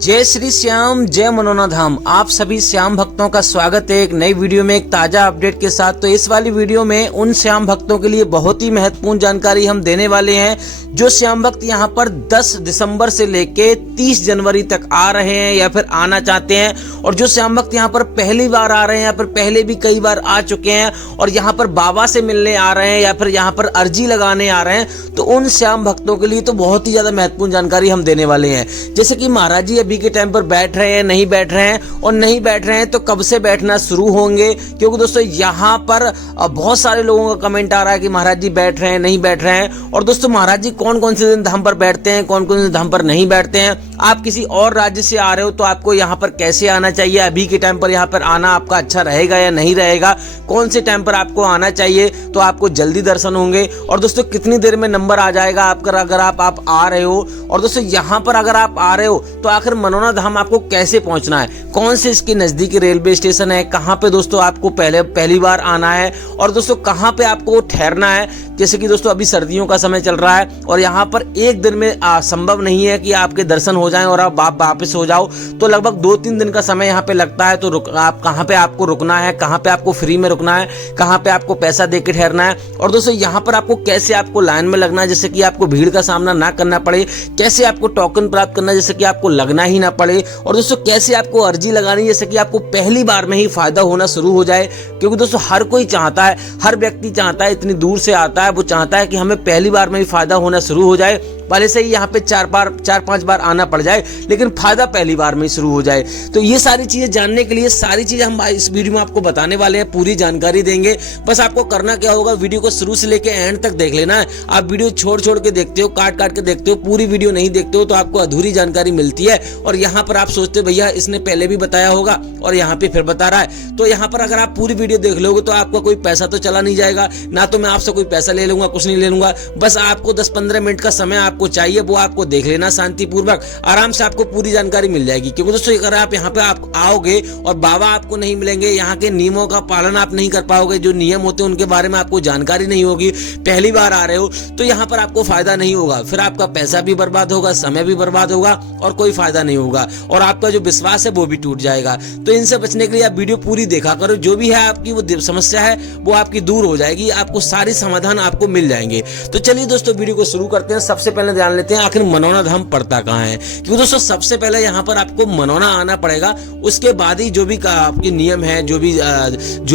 जय श्री श्याम, जय मनोना धाम। आप सभी श्याम भक्तों का स्वागत है एक नई वीडियो में एक ताजा अपडेट के साथ। तो इस वाली वीडियो में उन श्याम भक्तों के लिए बहुत ही महत्वपूर्ण जानकारी हम देने वाले हैं जो श्याम भक्त यहाँ पर 10 दिसंबर से लेके 30 जनवरी तक आ रहे हैं या फिर आना चाहते हैं, और जो श्याम भक्त यहाँ पर पहली बार आ रहे हैं या फिर पहले भी कई बार आ चुके हैं और यहाँ पर बाबा से मिलने आ रहे हैं या फिर यहाँ पर अर्जी लगाने आ रहे हैं, तो उन श्याम भक्तों के लिए तो बहुत ही ज्यादा महत्वपूर्ण जानकारी हम देने वाले हैं। जैसे कि महाराज जी अभी के टाइम पर बैठ रहे हैं, नहीं बैठ रहे हैं, और नहीं बैठ रहे हैं तो कब से बैठना शुरू होंगे, क्योंकि दोस्तों यहाँ पर बहुत सारे लोगों का कमेंट आ रहा है कि महाराज जी बैठ रहे हैं, नहीं बैठ रहे हैं। और दोस्तों महाराज जी कौन कौन से दिन धाम पर बैठते हैं, कौन कौन से धाम पर नहीं बैठते हैं। आप किसी और राज्य से आ रहे हो तो आपको यहाँ पर कैसे आना चाहिए, अभी के टाइम पर यहाँ पर आना आपका अच्छा रहेगा या नहीं रहेगा, कौन से टाइम पर आपको आना चाहिए तो आपको जल्दी दर्शन होंगे, और दोस्तों कितनी देर में नंबर आ जाएगा आपका अगर आप आ रहे हो। और दोस्तों यहाँ पर अगर आप आ रहे हो तो आखिर मनोना धाम आपको कैसे पहुंचना है, कौन से इसके नजदीकी रेलवे स्टेशन है, कहाँ पे दोस्तों आपको पहली बार आना है, और दोस्तों कहाँ पे आपको ठहरना है। जैसे कि दोस्तों अभी सर्दियों का समय चल रहा है और यहाँ पर एक दिन में संभव नहीं है कि आपके दर्शन हो जाएं और आप वापस हो जाओ, तो लगभग 2-3 दिन का समय यहाँ पे लगता है। तो आप कहाँ पे आपको रुकना है, कहाँ पे आपको फ्री में रुकना है, कहाँ पे आपको पैसा दे के ठहरना है, और दोस्तों यहाँ पर आपको कैसे आपको लाइन में लगना है जैसे कि आपको भीड़ का सामना ना करना पड़े, कैसे आपको टोकन प्राप्त करना है जैसे कि आपको लगना ही ना पड़े, और दोस्तों कैसे आपको अर्जी लगानी जैसे कि आपको पहली बार में ही फायदा होना शुरू हो जाए। क्योंकि दोस्तों हर कोई चाहता है, हर व्यक्ति चाहता है, इतनी दूर से आता है, वो चाहता है कि हमें पहली बार में ही फायदा होना शुरू हो जाए, भले से ही यहाँ पे 4-5 बार आना पड़ जाए, लेकिन फायदा पहली बार में ही शुरू हो जाए। तो ये सारी चीजें जानने के लिए सारी चीजें हम इस वीडियो में आपको बताने वाले हैं, पूरी जानकारी देंगे। बस आपको करना क्या होगा, वीडियो को शुरू से लेकर एंड तक देख लेना है। आप वीडियो छोड़ के देखते हो, काट के देखते हो, पूरी वीडियो नहीं देखते हो तो आपको अधूरी जानकारी मिलती है। और यहाँ पर आप सोचते हो भैया इसने पहले भी बताया होगा और यहाँ पे फिर बता रहा है, तो यहाँ पर अगर आप पूरी वीडियो देख लोगे तो आपका कोई पैसा तो चला नहीं जाएगा, ना तो मैं आपसे कोई पैसा ले लूंगा, कुछ नहीं ले लूंगा। बस आपको 10-15 मिनट का समय आपको चाहिए, वो आपको देख लेना शांतिपूर्वक, आराम से आपको पूरी जानकारी मिल जाएगी। क्योंकि दोस्तों अगर आप यहाँ पे आप आओगे और बाबा आपको नहीं मिलेंगे, यहाँ के नियमों का पालन आप नहीं कर पाओगे, जो नियम होते हैं उनके बारे में आपको जानकारी नहीं होगी, पहली बार आ रहे हो तो यहाँ पर आपको फायदा नहीं होगा, फिर आपका पैसा भी बर्बाद होगा, समय भी बर्बाद होगा और कोई फायदा नहीं होगा, और आपका जो विश्वास है वो भी टूट जाएगा। तो इनसे बचने के लिए आप वीडियो पूरी देखा करो, जो भी है आपकी वो समस्या है वो आपकी दूर हो जाएगी, आपको सारी समाधान आपको मिल जाएंगे। तो चलिए दोस्तों वीडियो को शुरू करते हैं। सबसे पहले जान लेते हैं आखिर मनोना धाम पड़ता कहाँ है। क्योंकि दोस्तों सबसे पहले यहाँ पर आपको मनोना आना पड़ेगा, उसके बाद ही जो भी आपके नियम है, जो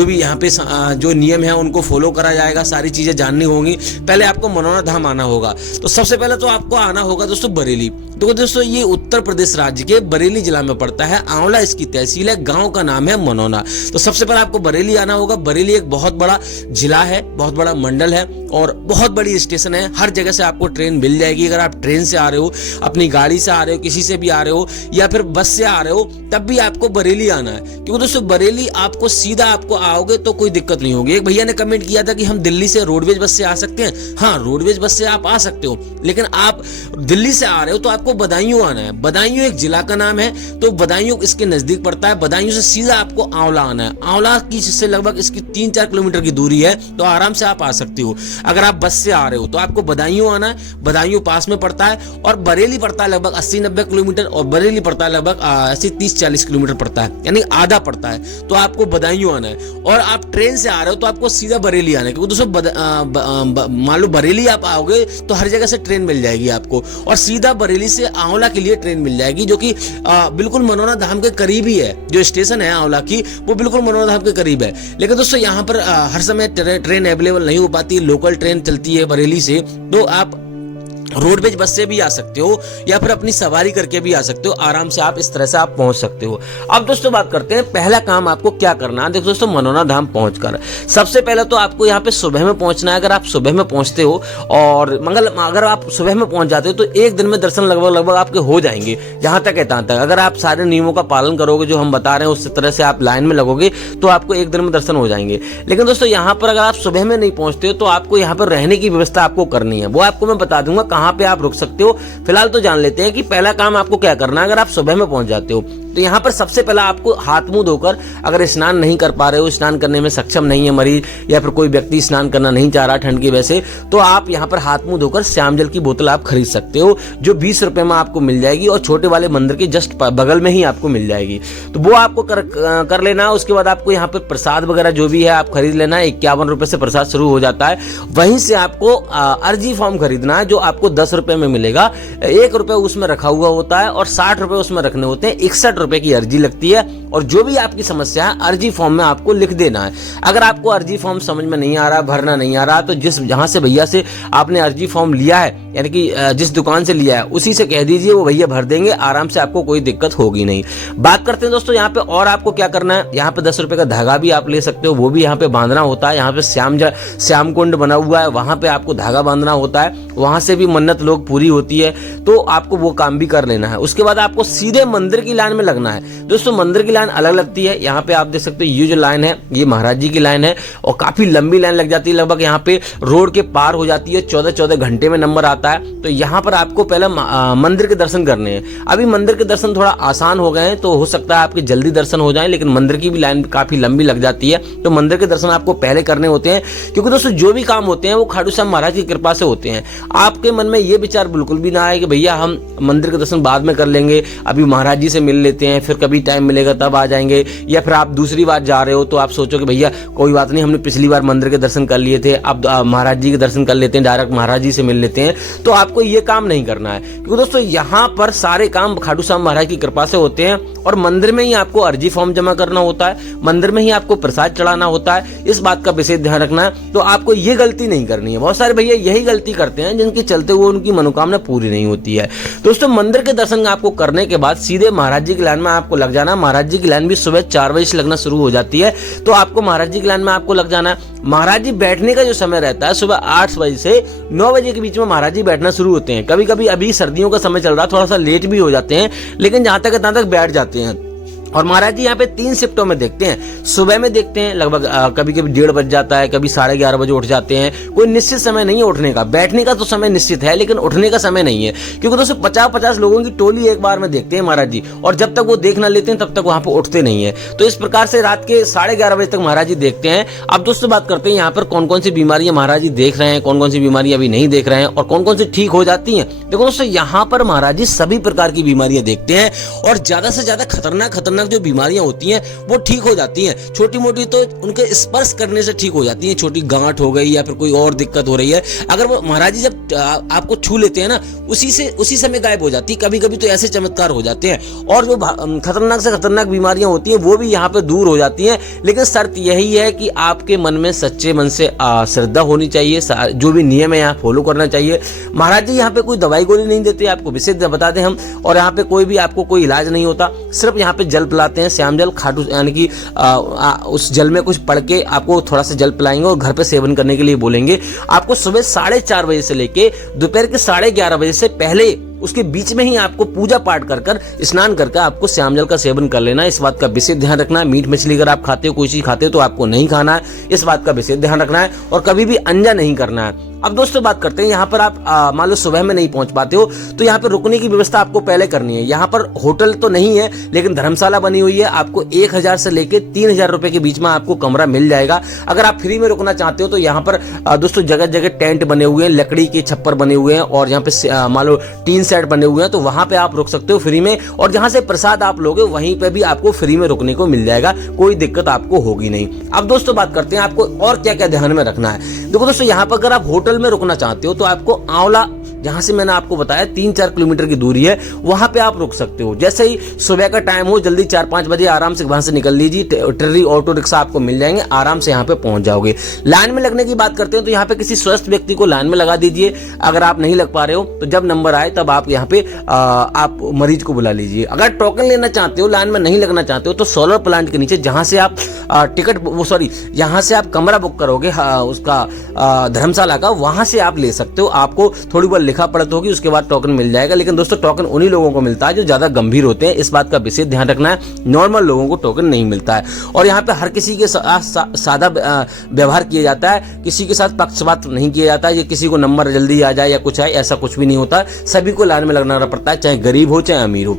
भी यहाँ पे जो नियम है उनको फॉलो करा जाएगा, सारी चीजें जाननी होंगी। पहले आपको मनोना धाम आना होगा। तो सबसे पहले तो आपको आना होगा दोस्तों बरेली। तो दोस्तों ये उत्तर प्रदेश राज्य के बरेली जिला में पड़ता है, आंवला इसकी तहसील है, गांव का नाम है मनोना। तो सबसे पहले आपको बरेली आना होगा। बरेली एक बहुत बड़ा जिला है, बहुत बड़ा मंडल है और बहुत बड़ी स्टेशन है। हर जगह से आपको ट्रेन मिल जाएगी। अगर आप ट्रेन से आ रहे हो, अपनी गाड़ी से आ रहे हो, किसी से भी आ रहे हो या फिर बस से आ रहे हो, तब भी आपको बरेली आना है। क्योंकि दोस्तों बरेली आपको सीधा आपको आओगे तो कोई दिक्कत नहीं होगी। एक भैया ने कमेंट किया था कि हम दिल्ली से रोडवेज बस से आ सकते हैं। हाँ, रोडवेज बस से आप आ सकते हो, लेकिन आप दिल्ली से आ रहे हो तो आपको बदायूं आना है। बदायूं एक जिला का नाम है, तो बदायूं इसके नजदीक पड़ता है। बदायूं से सीधा आपको आंवला आना है। आंवला की से लगभग इसकी 3-4 किलोमीटर की दूरी है, तो आराम से आप आ सकते हो। अगर आप बस से आ रहे हो तो आपको बदायूं आना है, बदायूं पास में पड़ता है, और बरेली पड़ता है लगभग 80-90 किलोमीटर, और बरेली पड़ता है लगभग 30-40 किलोमीटर पड़ता है, यानी आधा पड़ता है। तो आपको बदायूं आना है। और आप ट्रेन से आ रहे हो तो आपको सीधा बरेली आना है। क्योंकि दोस्तों मान लो बरेली आप आओगे तो हर जगह से ट्रेन मिल जाएगी आपको, और सीधा बरेली से आंवला के लिए ट्रेन मिल जाएगी, जो कि बिल्कुल मनोना धाम के करीब ही है। जो स्टेशन है आंवला की वो बिल्कुल मनोना धाम के करीब है। लेकिन दोस्तों यहाँ पर हर समय ट्रेन अवेलेबल नहीं हो पाती, लोकल ट्रेन चलती है बरेली से, तो आप रोडवेज बस से भी आ सकते हो या फिर अपनी सवारी करके भी आ सकते हो। आराम से आप इस तरह से आप पहुंच सकते हो। अब दोस्तों बात करते हैं पहला काम आपको क्या करना है। देखो दोस्तों मनोना धाम पहुंचकर सबसे पहले तो आपको यहाँ पे सुबह में पहुंचना है। अगर आप सुबह में पहुंचते हो और अगर आप सुबह में पहुंच जाते हो तो एक दिन में दर्शन लगभग आपके हो जाएंगे, जहां तक है तहां तक। अगर आप सारे नियमों का पालन करोगे, जो हम बता रहे हैं उस तरह से आप लाइन में लगोगे, तो आपको एक दिन में दर्शन हो जाएंगे। लेकिन दोस्तों यहाँ पर अगर आप सुबह में नहीं पहुंचते हो तो आपको यहाँ पर रहने की व्यवस्था आपको करनी है। वो आपको मैं बता दूंगा कहाँ पे आप रुक सकते हो। फिलहाल तो जान लेते हैं कि पहला काम आपको क्या करना है। अगर आप सुबह में पहुंच जाते हो तो यहाँ पर सबसे पहले आपको हाथ मुंह धोकर, अगर स्नान नहीं कर पा रहे हो, स्नान करने में सक्षम नहीं है मरीज, या फिर कोई व्यक्ति स्नान करना नहीं चाह रहा ठंड की वजह से, तो आप यहाँ पर हाथ मुंह धोकर श्याम जल की बोतल आप खरीद सकते हो, जो 20 रुपए में आपको मिल जाएगी और छोटे वाले मंदिर के जस्ट बगल में ही आपको मिल जाएगी। तो वो आपको कर लेना। उसके बाद आपको यहाँ पर प्रसाद वगैरह जो भी है आप खरीद लेना। 51 रुपए से प्रसाद शुरू हो जाता है। वहीं से आपको अर्जी फॉर्म खरीदना है, जो आपको 10 रुपए में मिलेगा। 1 रुपए उसमें रखा हुआ होता है और 60 रुपए उसमें रखने होते हैं। 61 रुपए की अर्जी लगती है और जो भी आपकी समस्या है अर्जी फॉर्म में आपको लिख देना है। अगर आपको अर्जी फॉर्म समझ में नहीं आ रहा, भरना नहीं आ रहा, तो जहां से भैया से आपने अर्जी फॉर्म लिया है, यानी कि जिस दुकान से लिया है उसी से कह दीजिए, वो भैया भर देंगे आराम से, आपको कोई दिक्कत होगी नहीं। बात करते हैं दोस्तों यहाँ पे और आपको क्या करना है। यहाँ पे 10 रुपए का धागा भी आप ले सकते हो, वो भी यहाँ पे बांधना होता है। यहाँ पे श्याम कुंड बना हुआ है, वहां पे आपको धागा बांधना होता है, वहां से भी मन्नत लोग पूरी होती है, तो आपको वो काम भी कर लेना है। उसके बाद आपको सीधे मंदिर की लाइन में लगना है। दोस्तों मंदिर की लाइन अलग लगती है। यहाँ पे आप देख सकते हो ये जो लाइन है ये महाराज जी की लाइन है और काफी लंबी लाइन लग जाती है, लगभग यहाँ पे रोड के पार हो जाती है। 14-14 घंटे में नंबर आता है। तो यहाँ पर आपको पहले मंदिर के दर्शन करने हैं। अभी मंदिर के दर्शन थोड़ा आसान हो गए हैं, तो हो सकता है आपके जल्दी दर्शन हो जाए, लेकिन मंदिर की भी लाइन काफी लंबी लग जाती है। तो मंदिर के दर्शन आपको पहले करने होते हैं, क्योंकि दोस्तों जो भी काम होते हैं वो खाटू श्याम महाराज की कृपा से होते हैं। आपके मन में ये विचार बिल्कुल भी ना आए कि भैया हम मंदिर के दर्शन बाद में कर लेंगे, अभी महाराज जी से मिल लेते हैं, फिर कभी टाइम मिलेगा तब आ जाएंगे। या फिर आप दूसरी बार जा रहे हो तो आप सोचो कि भैया कोई बात नहीं, हमने पिछली बार मंदिर के दर्शन कर लिए थे, अब महाराज जी के दर्शन कर लेते हैं, डायरेक्ट महाराज जी से मिल लेते हैं। तो आपको ये काम नहीं करना है, क्योंकि दोस्तों यहाँ पर सारे काम खाटू श्याम महाराज की कृपा से होते हैं और मंदिर में ही आपको अर्जी फॉर्म जमा करना होता है, मंदिर में ही आपको प्रसाद चढ़ाना होता है। इस बात का विशेष ध्यान रखना है। तो आपको ये गलती नहीं करनी है। बहुत सारे भैया यही गलती करते हैं जिनके चलते वो उनकी मनोकामना पूरी नहीं होती है। दोस्तों मंदिर के दर्शन आपको करने के बाद सीधे महाराज जी की लाइन में आपको लग जाना। महाराज जी की लाइन भी सुबह 4 बजे से लगना शुरू हो जाती है, तो आपको महाराज जी की लाइन में आपको लग जाना है। महाराज जी बैठने का जो समय रहता है सुबह 8 बजे से 9 बजे के बीच में महाराज जी बैठना शुरू होते हैं। कभी कभी अभी सर्दियों का समय चल रहा है, थोड़ा सा लेट भी हो जाते हैं, लेकिन जहां तक तहां तक बैठ जाते हैं। और महाराज जी यहाँ पे 3 शिफ्टों में देखते हैं। सुबह में देखते हैं लगभग कभी कभी 1:30 बज जाता है, कभी 11:30 बजे उठ जाते हैं। कोई निश्चित समय नहीं है उठने का, बैठने का तो समय निश्चित है, लेकिन उठने का समय नहीं है, क्योंकि दोस्तों 50-50 लोगों की टोली एक बार में देखते हैं महाराज जी, और जब तक वो देख ना लेते हैं तब तक वहां पर उठते नहीं है। तो इस प्रकार से रात के 11:30 बजे तक महाराज जी देखते हैं। अब दोस्तों बात करते हैं यहाँ पर कौन कौन सी बीमारियां महाराज जी देख रहे हैं, कौन कौन सी बीमारियां अभी नहीं देख रहे हैं और कौन कौन सी ठीक हो जाती हैं। देखो दोस्तों यहाँ पर महाराज जी सभी प्रकार की बीमारियां देखते हैं और ज्यादा से ज्यादा खतरनाक जो बीमारियां होती हैं वो ठीक हो जाती हैं। छोटी मोटी तो उनके स्पर्श करने से ठीक हो जाती हैं, छोटी गांठ हो गई या फिर कोई और दिक्कत हो रही है, अगर वो महाराज जी जब आपको छू लेते हैं ना उसी समय गायब हो जाती है। कभी कभी तो ऐसे चमत्कार हो जाते हैं और जो खतरनाक से खतरनाक बीमारियां होती हैं वो भी यहाँ पे दूर हो जाती हैं। लेकिन शर्त यही है कि आपके मन में सच्चे मन से श्रद्धा होनी चाहिए, जो भी नियम है यहाँ फॉलो करना चाहिए। महाराज जी यहाँ पे कोई दवाई गोली नहीं देते, आपको विशेष बता दें हम, और यहाँ पे कोई भी आपको कोई इलाज नहीं होता, सिर्फ यहाँ पे जल पिलाते हैं, श्याम जल खाटू, यानी कि उस जल में कुछ पढ़ के आपको थोड़ा सा जल पिलाएंगे और घर पे सेवन करने के लिए बोलेंगे। आपको सुबह 4:30 बजे से लेके दोपहर के 11:30 बजे से पहले उसके बीच में ही आपको पूजा पाठ कर स्नान करके आपको श्याम जल का सेवन कर लेना है। इस बात का विशेष ध्यान रखना है। मीट मछली अगर आप खाते हो, कोई चीज खाते हो तो आपको नहीं खाना है, इस बात का विशेष ध्यान रखना है और कभी भी अंजा नहीं करना है। अब दोस्तों बात करते हैं यहाँ पर आप मान लो सुबह में नहीं पहुंच पाते हो तो यहाँ पर रुकने की व्यवस्था आपको पहले करनी है। यहाँ पर होटल तो नहीं है लेकिन धर्मशाला बनी हुई है। आपको 1000 से लेके 3000 रुपए के बीच में आपको कमरा मिल जाएगा। अगर आप फ्री में रुकना चाहते हो तो यहाँ पर दोस्तों जगह जगह टेंट बने हुए हैं, लकड़ी के छप्पर बने हुए हैं और यहाँ पे मान लो टीन सेट बने हुए हैं, तो वहां पे आप रुक सकते हो फ्री में। और जहां से प्रसाद आप लोगे वहीं पे भी आपको फ्री में रुकने को मिल जाएगा, कोई दिक्कत आपको होगी नहीं। अब दोस्तों बात करते हैं आपको और क्या क्या ध्यान में रखना है। देखो दोस्तों यहाँ पर अगर आप होटल में रुकना चाहते हो तो आपको आंवला, जहां से मैंने आपको बताया 3-4 किलोमीटर की दूरी है, वहां पे आप रुक सकते हो। जैसे ही सुबह का टाइम हो जल्दी 4-5 बजे आराम से वहां से निकल लीजिए, ट्ररी ऑटो रिक्शा आपको मिल जाएंगे, आराम से यहाँ पे पहुंच जाओगे। लाइन में लगने की बात करते हैं तो यहाँ पे किसी स्वस्थ व्यक्ति को लाइन में लगा दीजिए। अगर आप नहीं लग पा रहे हो तो जब नंबर आए तब आप यहाँ पे आप मरीज को बुला लीजिए। अगर टोकन लेना चाहते हो, लाइन में नहीं लगना चाहते हो, तो सोलर प्लांट के नीचे जहां से आप यहाँ से आप कमरा बुक करोगे उसका धर्मशाला का, वहां से आप ले सकते हो। आपको थोड़ी बहुत लिखा पढ़त होगी, उसके बाद टोकन मिल जाएगा। लेकिन दोस्तों टोकन उन्हीं लोगों को मिलता है जो ज्यादा गंभीर होते हैं, इस बात का विशेष ध्यान रखना है। नॉर्मल लोगों को टोकन नहीं मिलता है। और यहाँ पे हर किसी के सादा व्यवहार किया जाता है, किसी के साथ पक्षपात नहीं किया जाता है, ये किसी को नंबर जल्दी आ जाए या कुछ आए, ऐसा कुछ भी नहीं होता। सभी को लाइन में लगना पड़ता है, चाहे गरीब हो चाहे अमीर हो।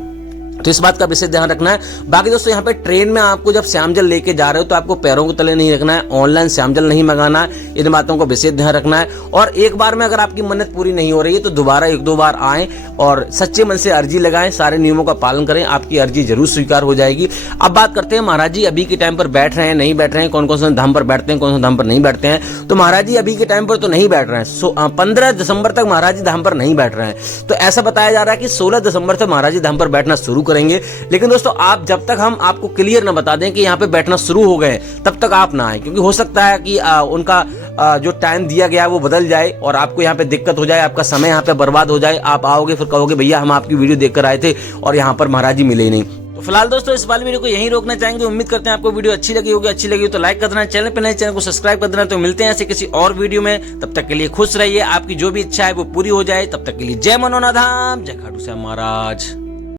तो इस बात का विशेष ध्यान रखना है। बाकी दोस्तों यहाँ पे ट्रेन में आपको जब श्याम जल लेके जा रहे हो तो आपको पैरों के तले नहीं रखना है, ऑनलाइन श्याम जल नहीं मंगाना है, इन बातों को विशेष ध्यान रखना है। और एक बार में अगर आपकी मन्नत पूरी नहीं हो रही है तो दोबारा 1-2 बार आएं और सच्चे मन से अर्जी लगाएं, सारे नियमों का पालन करें, आपकी अर्जी जरूर स्वीकार हो जाएगी। अब बात करते हैं महाराज जी अभी के टाइम पर बैठ रहे हैं नहीं बैठ रहे हैं, कौन कौन से धाम पर बैठते हैं, कौन से धाम पर नहीं बैठते हैं। तो महाराज जी अभी के टाइम पर तो नहीं बैठ रहे हैं, 15 दिसंबर तक महाराज जी धाम पर नहीं बैठ रहे हैं। तो ऐसा बताया जा रहा है कि 16 दिसंबर से महाराज जी धाम पर बैठना शुरू करेंगे। लेकिन दोस्तों आप जब तक हम आपको क्लियर ना बता दें कि यहाँ पे बैठना शुरू हो गए तब तक आप ना आए, क्योंकि हो सकता है कि उनका जो टाइम दिया गया है वो बदल जाए और आपको यहाँ पे दिक्कत हो जाए, आपका समय यहाँ पे बर्बाद हो जाए। आप आओगे फिर कहोगे भैया हम आपकी वीडियो देखकर आए थे और यहाँ पर महाराज जी मिले ही नहीं। तो फिलहाल दोस्तों इस वाली वीडियो को यहीं रोकना चाहेंगे। उम्मीद करते हैं आपको वीडियो अच्छी लगी होगी। अच्छी लगी तो लाइक कर देना, चैनल पे नए चैनल को सब्सक्राइब कर देना। तो मिलते हैं ऐसे किसी और वीडियो में, तब तक के लिए खुश रहिए, आपकी जो भी इच्छा है वो पूरी हो जाए। तब तक के लिए जय मनोना धाम, जय खाटू श्याम महाराज।